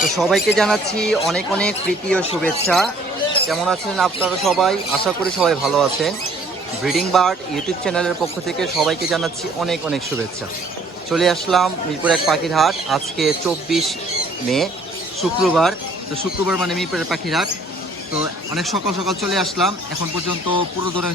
তো সবাইকে জানাচ্ছি অনেক অনেক প্রীতি ও শুভেচ্ছা। কেমন আছেন আপনারা সবাই? আশা করি সবাই ভালো আছেন। ব্রিডিং বার্ড ইউটিউব চ্যানেলের পক্ষ থেকে সবাইকে জানাচ্ছি অনেক অনেক শুভেচ্ছা। চলে আসলাম মিরপুর এক পাখির হাট। আজকে 24 মে শুক্রবার। তো শুক্রবার মানে মিরপুরের পাখির হাট। তো অনেক সকাল সকাল চলে আসলাম। এখন পর্যন্ত পুরো ধরে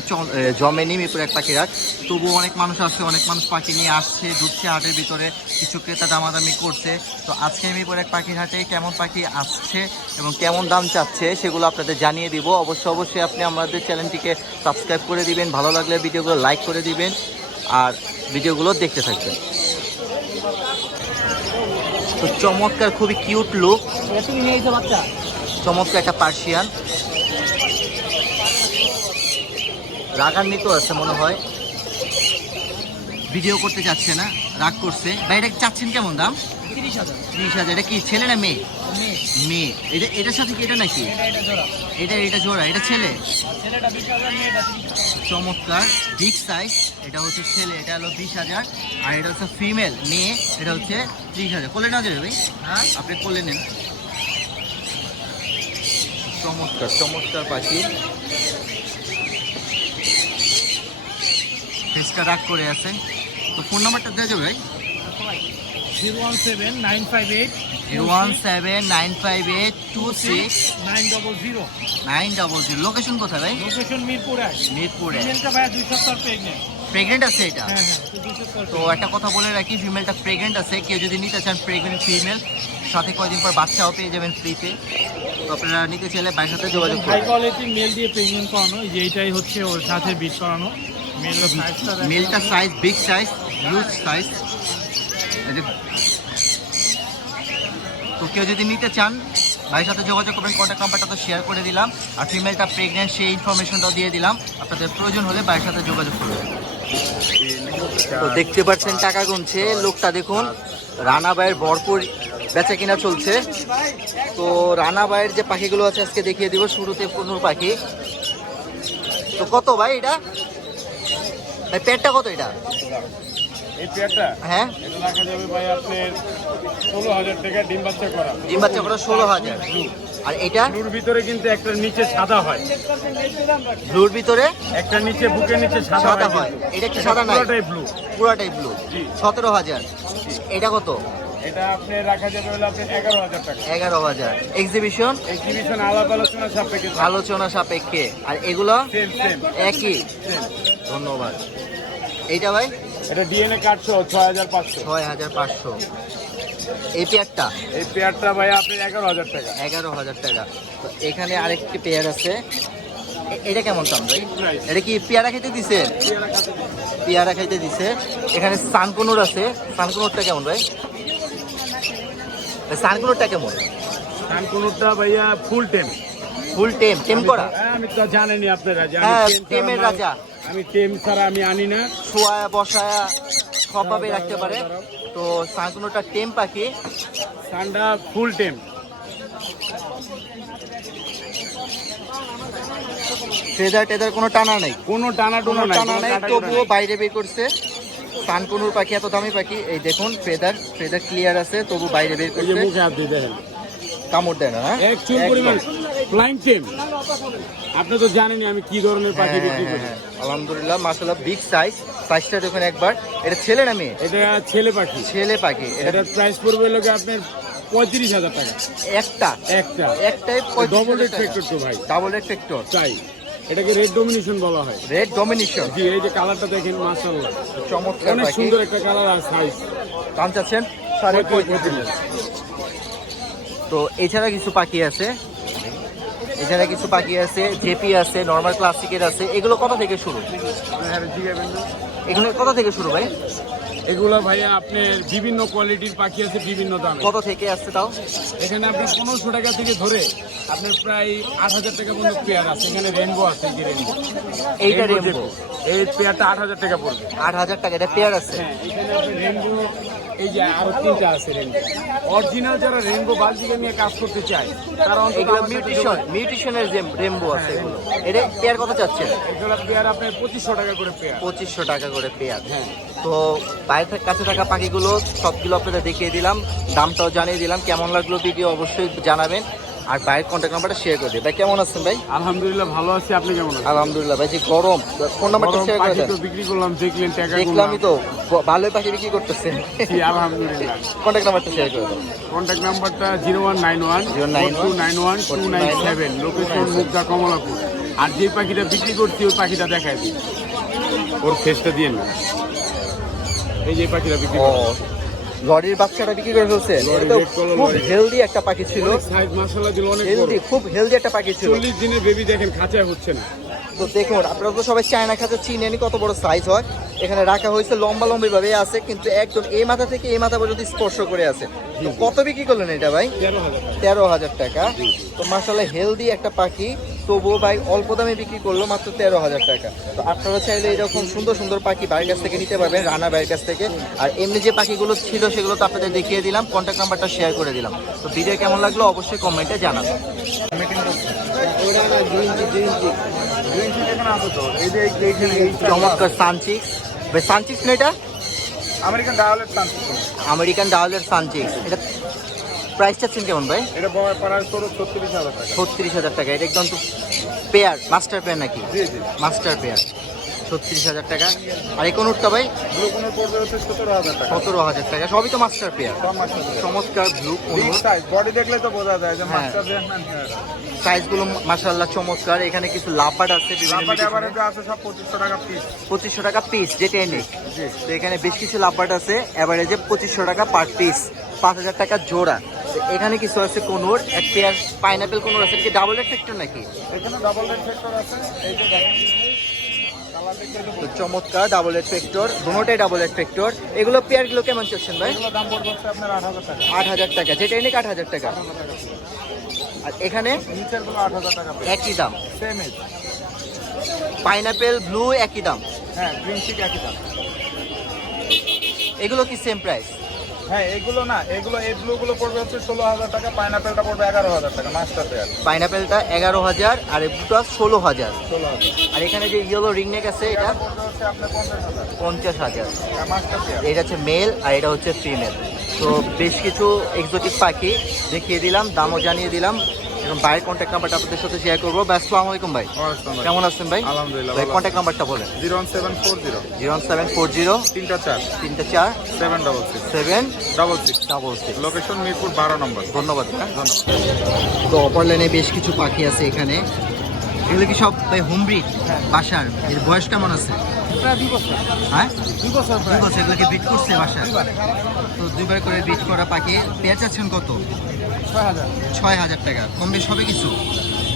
জমেনি মিরপুর এক পাখির হাট। তবুও অনেক মানুষ আসছে, অনেক মানুষ পাখি নিয়ে আসছে, ঢুকছে হাটের ভিতরে। কিছু ক্রেতা দামাদামি করছে। তো আজকে মিরপুর এক পাখির হাটে কেমন পাখি আসছে এবং কেমন দাম চাচ্ছে সেগুলো আপনাদের জানিয়ে দিব। অবশ্যই আপনি আমাদের চ্যানেলটিকে সাবস্ক্রাইব করে দিবেন, ভালো লাগলে ভিডিওগুলো লাইক করে দিবেন আর ভিডিওগুলো দেখতে থাকবেন। তো চমৎকার, খুবই কিউট লুক, চমৎকার একটা পার্সিয়ান। রাগান্বিত আছে মনে হয়, ভিডিও করতে চাচ্ছে না, রাগ করছে। ভাই এটা চাচ্ছেন কেমন দাম? 30,000। এটা কি ছেলে না মেয়ে? মেয়ে। এটার সাথে কি এটা নাকি? এটা জোড়া। এটা ছেলে? চমৎকার, বিগ সাইজ। এটা হচ্ছে ছেলে, এটা হলো 20,000। আর এটা হচ্ছে ফিমেল, মেয়ে, এটা হচ্ছে 30,000। কোলে না যাবে ভাই? হ্যাঁ, আপনি কোলে নেন। চমৎকার চমৎকার পাখি। ফেসটা রাগ করে আছে। তো ফোন নাম্বারটা দেওয়া যাবে ভাই? 017-958-26-900। লোকেশন কোথায় ভাই? লোকেশন মিরপুরে। মিরপুরে। ফিমেলটা ভাই 2 সপ্তাহ প্রেগন্যান্ট। প্রেগনেন্ট আছে এটা? হ্যাঁ, 2 সপ্তাহ। তো একটা কথা বলে রাখি, ফিমেলটা প্রেগনেন্ট আছে। কেউ যদি নিতে চান প্রেগনেন্ট ফিমেল, সাথে কয়দিন পর বাচ্চাও পেয়ে যাবেন ফ্রিতে। তো আপনারা নিতে চাইলে বাইরের সাথে যোগাযোগ হাই করবেন। কোয়ালিটি মেল দিয়ে প্রেগন্যান্ট করানো, এই যে এইটাই হচ্ছে ওর সাথে বিট করানো। মেলটা size big size, huge size. তো কেউ যদি নিতে চান ভাইয়ের সাথে যোগাযোগ করবেন। কন্ট্যাক্ট নাম্বারটা তো শেয়ার করে দিলাম, আর ফিমেলটা প্রেগনেন্ট সেই ইনফরমেশনটাও দিয়ে দিলাম। আপনাদের প্রয়োজন হলে ভাইয়ের সাথে যোগাযোগ করবেন। তো দেখতে পাচ্ছেন টাকা গুনছে লোকটা, দেখুন। রানা ভাইয়ের ভরপুর বেচা কিনা চলছে। তো রানা ভাইয়ের যে পাখিগুলো আছে আজকে দেখিয়ে দিব। শুরুতে কোনোর পাখি। তো কত ভাই এটা? ভাই পেটটা কত এটা? এই পেয়ারটা হ্যাঁ, এটা রাখা যাবে ভাই আপনার 16,000 টাকা। ডিম বাচ্চা করা। ডিম বাচ্চা করা 16,000। আর এটা? ব্লুর ভিতরে কিন্তু একটা নিচে সাদা হয়। ব্লুর ভিতরে একটা নিচে বুকের নিচে সাদা হয়। এটা কি সাদা নাই? পুরোটাই ব্লু। পুরাটাই ব্লু। 17,000। এটা কত? এটা আপনি রাখা যাবে হলো আপনার 11,000 টাকা। 11,000। এক্সিবিশন আলাপ আলোচনা সাপেক্ষে। আলোচনা সাপেক্ষে। আর এগুলো সেম একই? ধন্যবাদ। এইটা ভাই? এটা ডিএনএ কাটছো 6,500। 6,500। এই পেয়ারটা? এই পেয়ারটা ভাই আপনার 11,000 টাকা। 11,000 টাকা। তো এখানে আরেকটি পেয়ার আছে। এটা কেমন দাম ভাই? এটা কি পেয়ারা খেতে দিছে? পেয়ারা খাইতে দিছে। এখানে সানকুনুর আছে। সানকুনুরটা কেমন ভাই? সানকুনুরটা কেমন? কানকুনুরটা ভাইয়া ফুল টেম। ফুল টেম? টেম করা? আমি তো জানেনই আপনারা যে হ্যাঁ, টেমের রাজা। আমি টেম ছাড়া আমি আনি না। শোয়া বসায়া সবভাবে রাখতে পারে। তো সানকুনুরটা টেম পাখি। সানটা ফুল টেম। ফেদার টেদার কোনো টানা নাই? কোনো টানা টানা নাই, তবুও বাইরে বের করছে। সানকুনুর পাখি এত দামি পাখি। এই দেখুন, ফেদার ক্লিয়ার আছে, তবু বাইরে বের করছে। মুখে হাত দিয়ে দেখেন, কামড় দেয় না। এক চুল পরিমাণ ফ্লাইং টেম। আপনি তো জানেনই আমি কি ধরনের পাখি বিক্রি করি। আলহামদুলিল্লাহ, মাশাআল্লাহ, বিগ সাইজ। সাইজটা দেখুন একবার। এটা ছেলে না মেয়ে? এটা ছেলে পাখি। ছেলে পাখি। এটার প্রাইস পড়বে লোকে আপনার 35,000 টাকা। একটাই ডবল রেড ফ্যাক্টর তো ভাই। Double red factor. তাই এটাকে রেড ডমিনেশন বলা হয়। Red domination. জি, এই যে কালারটা দেখেন, মাশাআল্লাহ চমৎকার, অনেক পাখি। সুন্দর একটা কালার আর সাইজ। দাম চাচ্ছেন 35,000। তো এছাড়া কিছু পাখি আছে। জেপি আছে, নর্মাল ক্লাসিকের আছে। এগুলো কত থেকে শুরু? এগুলো কত থেকে শুরু ভাই? এগুলো ভাইয়া আপনার বিভিন্ন কোয়ালিটির পাখি আছে, বিভিন্ন দামে। কত থেকে আসছে তাও? এখানে আপনার 1500 টাকা থেকে ধরে আপনার প্রায় 8,000 টাকা পর্যন্ত পেয়ার আছে। এখানে রেনবো আছে, এই যে রেনবো। এইটা রেনবো। এই পেয়ারটা 8,000 টাকা পড়বে। 8,000 টাকা। এটা পেয়ার আছে? হ্যাঁ, এখানে আপনি রেনবো এই যে আরো 3টা আছে রেনবো। অরিজিনাল যারা রেনবো বালতিকে নিয়ে কাজ করতে চায় তারা অন্তত এগুলো আমার সাথে মিউটিশনের যে রেমবো আছে এগুলো, এটা পেয়ার কত চাচ্ছেন? এগুলো পেয়ার আপনি 2500 টাকা করে পেয়ার। 2500 টাকা করে পেয়ার। হ্যাঁ, তো বাইরের কাছে থাকা পাখিগুলো সবগুলো আপনাদের দেখিয়ে দিলাম, দামটাও জানিয়ে দিলাম। কেমন লাগলো ভিডিও অবশ্যই জানাবেন, আর ভাইয়ের কন্ট্যাক্ট নাম্বারটা শেয়ার করে দিই। ভাই কেমন আছেন ভাই? আলহামদুলিল্লাহ ভালো আছি, আপনি কেমন আছেন? আলহামদুলিল্লাহ ভাই। যে গরম, ফোন নাম্বারটা গরম শেয়ার করে পাখি দেন। তো বিক্রি করলাম, দেখলেন টাকা দেখলামই তো, ভালোই পাখি বিক্রি করতেছেন। জি আলহামদুলিল্লাহ। কন্ট্যাক্ট নাম্বারটা শেয়ার করে দেন। কন্ট্যাক্ট নাম্বারটা 0191 091 4291 লোকেশন মুগদা কমলাপুর। আর যে পাখিটা বিক্রি করছি ওই পাখিটা দেখাই দিই, ওর ফেসটা দিয়ে না। এই যে পাখিটা বিক্রি ও, করছি, লরির বাচ্চাটা বিক্রি করে ফেলছেন। এটা তো red color খুব লরি। হেলদি একটা পাখি ছিল, সাইজ মাশাআল্লাহ দিল অনেক বড়। হেলদি, খুব হেলদি একটা পাখি ছিল। 40 দিনের বেবি দেখেন, খাঁচায় হচ্ছে না। তো দেখুন, আপনারা তো সবাই চায়না খাঁচা চিনেনি, কত বড় সাইজ হয়। এখানে রাখা হয়েছে লম্বা লম্বি ভাবে আছে, কিন্তু একদম এই মাথা থেকে এই মাথা পর্যন্ত স্পর্শ করে আছে। তো কত বিক্রি করলেন এটা ভাই? 13,000 13,000 টাকা। তো মাশাআল্লাহ হেলদি একটা পাখি, তবুও ভাই অল্প দামে বিক্রি করলো মাত্র 13,000 টাকা। তো আপনারা চাইলে এরকম সুন্দর সুন্দর পাখি ভাইয়ের কাছ থেকে নিতে পারবেন, রানা ভাইয়ের কাছ থেকে। আর এমনি যে পাখিগুলো ছিল সেগুলো তো আপনাদের দেখিয়ে দিলাম, কন্ট্যাক্ট নাম্বারটা শেয়ার করে দিলাম। তো ভিডিও কেমন লাগলো অবশ্যই কমেন্টে জানাবেন। চমৎকার সানচিক্স ভাই, সানচিক্স না এটা? আমেরিকান ডায়ালেট সানচিক। আমেরিকান ডায়ালের সানচিক্স। এটা প্রাইস চাচ্ছেন কেমন ভাই? এটা বয় প্রাইস হলো 36,000 টাকা। 36,000 টাকা। এটা একদম তো পেয়ার, মাস্টার পেয়ার নাকি? জি জি, মাস্টার পেয়ার, 36,000 টাকা। আর এই কোনটা ভাই? ব্লু কোনের পড়বে হচ্ছে 17,000 টাকা। 17,000 টাকা। সবই তো মাস্টার পেয়ার। সব মাস্টার পেয়ার। চমৎকার ব্লু বিগ কোন, সাইজ, বডি দেখলে তো বোঝা যায় যে হ্যাঁ। মাস্টার পেয়ার না পেয়ার। সাইজগুলো মাশাআল্লাহ চমৎকার। এখানে কিছু লাভবার্ড আছে বিভিন্ন লাম্বাটা মিডিয়ামে। এভারেজ আছে সব 2500 টাকা পিস। 2500 টাকা পিস, যেটা এনে। জি। তো এখানে বেশ কিছু লাভবার্ড আছে, এভারেজে 2500 টাকা পার পিস, 5,000 টাকা জোড়া। তো এখানে কিছু আছে কোনোর, এক পেয়ার পাইনাপেল কোনোর আছে। এটা কি ডাবল এফেক্টর নাকি? এখানে ডাবল রেড ফ্যাক্টর আছে, এই যে দেখেন কালার দেখলে তো চমৎকার ডাবল এফেক্টর, দুটোটাই ডাবল এফেক্টর। এগুলো পেয়ারগুলো কেমন চলছেন ভাই? এগুলো দাম পড়বে হচ্ছে আপনার 8,000 টাকা। 8,000 টাকা, যেটা এনে 8,000 টাকা। 8,000 টাকা piece। আর এখানে নিচের গুলো 8,000 টাকা piece। একই দাম, সেম এজ। পাইনাপেল ব্লু একই দাম। হ্যাঁ, গ্রিন চিক একই দাম। এগুলো কি সেম প্রাইস? হ্যাঁ, এগুলো না, এগুলো এই ব্লু গুলো পড়বে হচ্ছে 16,000 টাকা, পাইনাপেলটা পড়বে 11,000 টাকা মাস্টার পেয়ার। পাইনাপেলটা 11,000 আর এই ব্লুটা 16,000। 16,000 আর এখানে যে ইয়েলো রিংনেক আছে এটা পড়বে হচ্ছে আপনার 50,000 50,000। Master pair. এটা হচ্ছে মেল আর এটা হচ্ছে ফিমেল। তো বেশ কিছু এক্সোটিক পাখি দেখিয়ে দিলাম, দামও জানিয়ে দিলাম, এবং ভাইয়ের কন্ট্যাক্ট নাম্বারটা আপনাদের সাথে শেয়ার করবো। আসসালামু আলাইকুম ভাই, কেমন আছেন ভাই? আলহামদুলিল্লাহ ভাই ভালো। কন্ট্যাক্ট নাম্বারটা বলেন। 01740 01740 3 3 4 766 7 66। 6 লোকেশন মিরপুর 12 নম্বর। ধন্যবাদ ভাই, ধন্যবাদ। তো অপর লাইনে বেশ কিছু পাখি আছে এখানে। এগুলো কি সব ভাই হোম ব্রিড বাসার? এর বয়স কেমন আছে? প্রায় 2 বছর। হ্যাঁ 2 বছর 2 বছর। এগুলো কি ব্রিড করছে বাসার? তো 2বার করে ব্রিড করা পাখি। পেয়ার চাচ্ছেন কত? 6,000। 6,000 টাকা। কম বেশ হবে কিছু?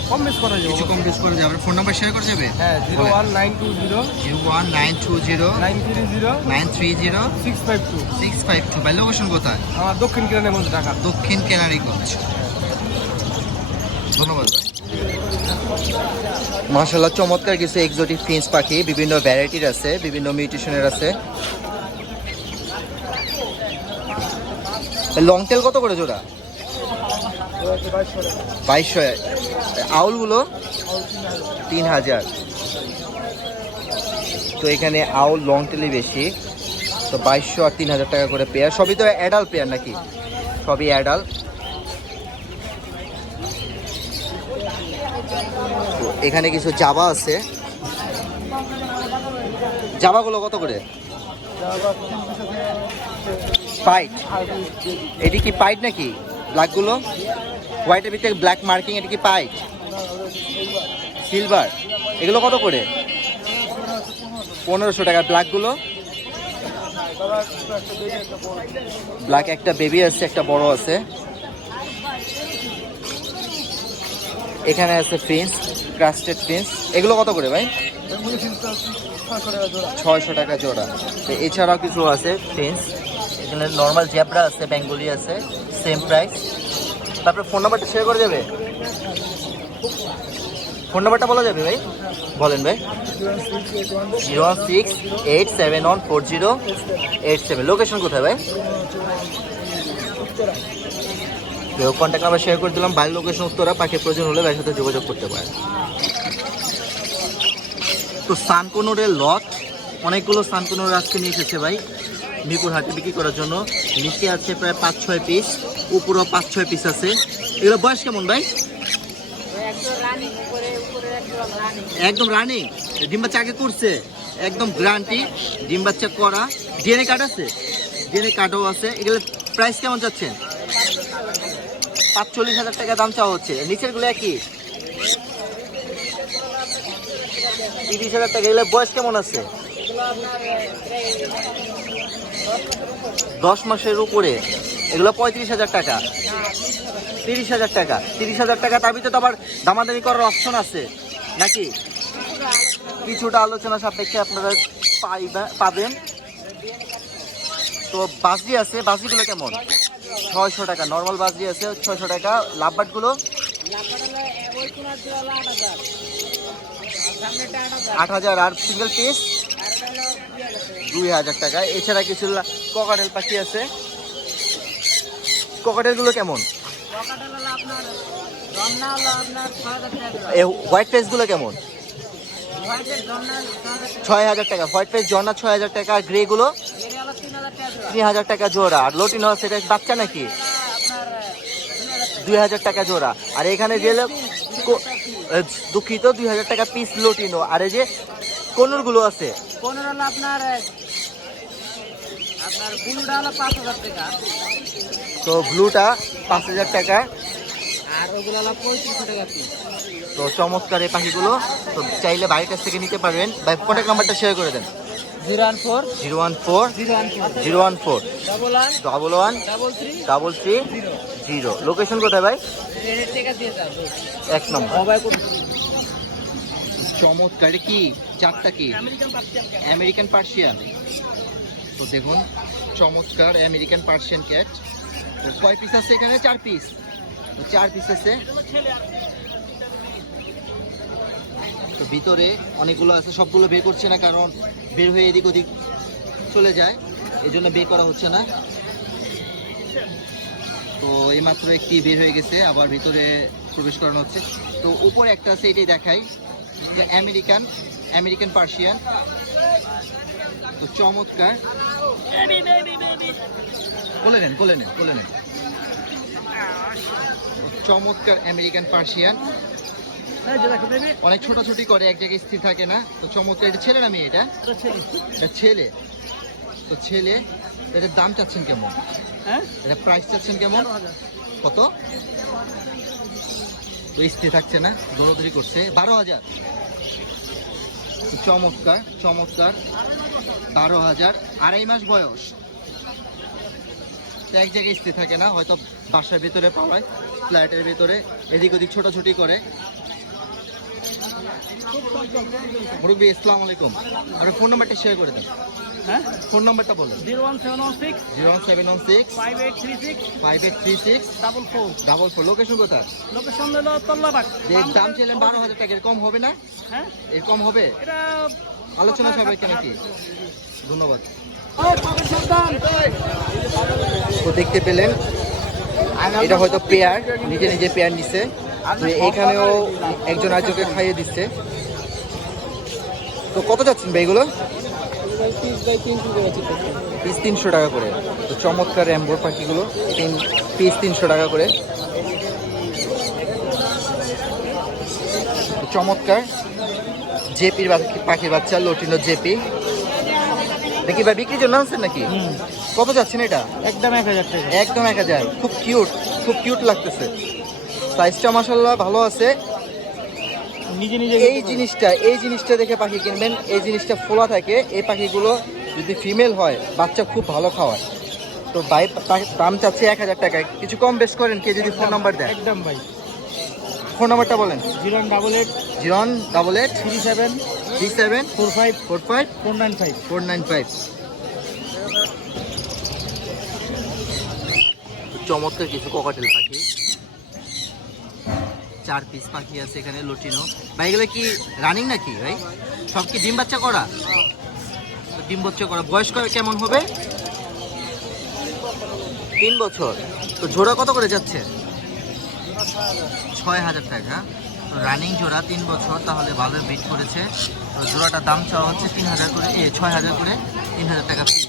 কম বেশ করা যাবে। কিছু কম বেশ করে যাবে। ফোন নাম্বার শেয়ার করে যাবে? হ্যাঁ, 01920 01920 930 930 652। 652। ভাই লোকেশন কোথায়? আমার দক্ষিণ কেরানের মধ্যে ঢাকা। দক্ষিণ কেনারিগঞ্জ। ধন্যবাদ ভাই। মাশাআল্লাহ চমৎকার কিছু এক্সোটিক ফিন্স পাখি, বিভিন্ন ভ্যারাইটির আছে, বিভিন্ন মিউটেশনের আছে। লং টেল কত করে জোড়া? 2200। আউলগুলো 3,000। তো এখানে আউল লং টেলই বেশি। তো 2200 আর 3,000 টাকা করে পেয়ার। সবই তো অ্যাডাল্ট পেয়ার নাকি? সবই অ্যাডাল্ট। এখানে কিছু জাবা আছে। জাবাগুলো কত করে? পাইট। এটি কি পাইট নাকি? ব্ল্যাকগুলো হোয়াইটের ভিতরে ব্ল্যাক মার্কিং, এটি কি পাইট? সিলভার। এগুলো কত করে? 1500 টাকা। ব্ল্যাকগুলো? ব্ল্যাক একটা বেবি আছে, একটা বড় আছে। এখানে আছে ফিন্স, ক্রাস্টেড ফিন্স। এগুলো কত করে ভাই? 600 টাকা জোড়া। তো এছাড়াও কিছু আছে ফিন্স। এখানে নর্মাল জ্যাবরা আছে, বেঙ্গলি আছে, সেম প্রাইস। তারপরে ফোন নাম্বারটা শেয়ার করে দেবে? ফোন নাম্বারটা বলা যাবে ভাই? বলেন ভাই। 01687140887। লোকেশন কোথায় ভাই? কেউ কন্ট্যাক্ট নাম্বার শেয়ার করে দিলাম। ভাই লোকেশন উত্তরা। পাখির প্রয়োজন হলে ভাইয়ের সাথে যোগাযোগ করতে পারেন। তো সানকোনোরের লট, অনেকগুলো সানকোনোর আজকে নিয়ে এসেছে ভাই মিরপুর হাটে বিক্রি করার জন্য। নিচে আছে প্রায় 5-6 পিস, উপরেও 5-6 পিস আছে। এগুলো বয়স কেমন ভাই? একদম রানিং। ডিম বাচ্চা আগে করছে, একদম গ্যারান্টি ডিম বাচ্চা করা। ডিএনএ কার্ড আছে? ডিএনএ কার্ডও আছে। এগুলো প্রাইস কেমন যাচ্ছেন? 45,000 টাকা দাম চাওয়া হচ্ছে। নিচের গুলো একই 30,000 টাকা। এগুলো বয়স কেমন আছে? 10 মাসের উপরে। এগুলো 35,000 টাকা। 30,000 টাকা। 30,000 টাকা। তার ভিতরে তো আবার দামাদামি করার অপশন আছে নাকি? কিছুটা আলোচনা সাপেক্ষে আপনারা পাবেন। তো বাজরি আছে, বাজরিগুলো কেমন? 600 টাকা। নর্মাল বাজরি আছে 600 টাকা। লাভবার্ডগুলো 8,000। আর সিঙ্গেল পিস 2,000 টাকা। এছাড়া কিছু ককাটেল পাখি আছে। ককাটেলগুলো কেমন? হোয়াইট ফেসগুলো কেমন? 6,000 টাকা। হোয়াইট ফেস জর্না 6,000 টাকা। আর গ্রেগুলো 3,000 টাকা জোড়া। আর লোটিনো সেটা বাচ্চা নাকি? 2,000 টাকা জোড়া। আর এখানে যে দুঃখিত 2,000 টাকা পিস লোটিনো। আর এই যে কোনুরগুলো আছে তো ব্লুটা 5,000 টাকা। আর ওগুলো 3500 টাকা পিস। তো চমৎকার এই পাখিগুলো। তো চাইলে বাড়ির কাছ থেকে নিতে পারবেন। ভাই কন্ট্যাক্ট নাম্বারটা শেয়ার করে দেন। 014-011-11-33-0। লোকেশন কোথায় ভাই? 1 নম্বর। চমৎকার। কি চারটা? কি আমেরিকান পার্সিয়ান? তো দেখুন চমৎকার আমেরিকান পার্সিয়ান ক্যাট। কয় পিস আছে এখানে? 4 পিস। তো 4 পিস আছে। তো ভিতরে অনেকগুলো আছে, সবগুলো বের করছে না কারণ বের হয়ে এদিক ওদিক চলে যায়, এই জন্য বের করা হচ্ছে না। তো এইমাত্র একটি বের হয়ে গেছে, আবার ভিতরে প্রবেশ করানো হচ্ছে। তো উপরে একটা আছে, এটাই দেখাই। তো আমেরিকান পার্সিয়ান। তো চমৎকার। কোলে নেন। চমৎকার আমেরিকান পার্সিয়ান। অনেক ছোটাছুটি করে, এক জায়গায় স্থির থাকে না। তো চমৎকার। এটা ছেলে না মেয়ে? এটা ছেলে। তো ছেলে। এটার দাম চাচ্ছেন কেমন? এটা প্রাইস চাচ্ছেন কেমন? কত? তো স্থির থাকছে না, দৌড়াদৌড়ি করছে। 12,000। চমৎকার 12,000। 2.5 মাস বয়স। তো এক জায়গায় স্থির থাকে না, হয়তো বাসার ভিতরে পাওয়ায়, ফ্ল্যাটের ভিতরে এদিক ওদিক ছোটাছুটি করে। মুরব্বী আসসালামু আলাইকুম। আর ফোন নাম্বারটা শেয়ার করে দেন। হ্যাঁ, ফোন নাম্বারটা বলেন। 01716 5836 4444। লোকেশন কোথায়? লোকেশন হলো তল্লাবাগ। দাম চাইলেন 12,000 টাকা, এর কম হবে না? হ্যাঁ, এর কম হবে? এটা আলোচনা সাপেক্ষে নাকি? ধন্যবাদ। তো দেখতে পেলেন, এটা হয়তো পেয়ার, নিজে পেয়ার নিচ্ছে। তো এখানেও একজন আরেকজনকে খাইয়ে দিচ্ছে। তো কত যাচ্ছেন ভাই এগুলো? পিস 300 টাকা করে। তো চমৎকার র্যাম্বোর পাখিগুলো, পিস 300 টাকা করে। চমৎকার জেপির পাখির বাচ্চা, লোটিনো জেপি। দেখি ভাই বিক্রির জন্য আনছেন নাকি? কত যাচ্ছেন এটা? একদম 1,000 টাকা। একদম 1,000। খুব কিউট লাগতেছে। সাইজটা মাশাআল্লাহ ভালো আছে। নিজে এই জিনিসটা দেখে পাখি কিনবেন। এই জিনিসটা ফোলা থাকে। এই পাখিগুলো যদি ফিমেল হয় বাচ্চা খুব ভালো খাওয়ায়। তো ভাই দাম চাচ্ছে 1,000 টাকা। কিছু কম বেশ করেন, কে যদি ফোন নাম্বার দেয়। একদম ভাই। ফোন নাম্বারটা বলেন। 018 37 45 45 495 495। চমৎকার কিছু ককাটেল পাখি। 4 পিস পাখি আছে এখানে লটিনো। ভাই এগুলো কি রানিং নাকি ভাই? সব কি ডিম বাচ্চা করা? ডিম বাচ্চা করা। বয়স কেমন হবে? 3 বছর। তো জোড়া কত করে যাচ্ছে? 6,000 টাকা। তো রানিং জোড়া 3 বছর, তাহলে ভালো বিট করেছে। তো জোড়াটার দাম চাওয়া হচ্ছে 3,000 করে, 6,000 করে, 3,000 টাকা পিস।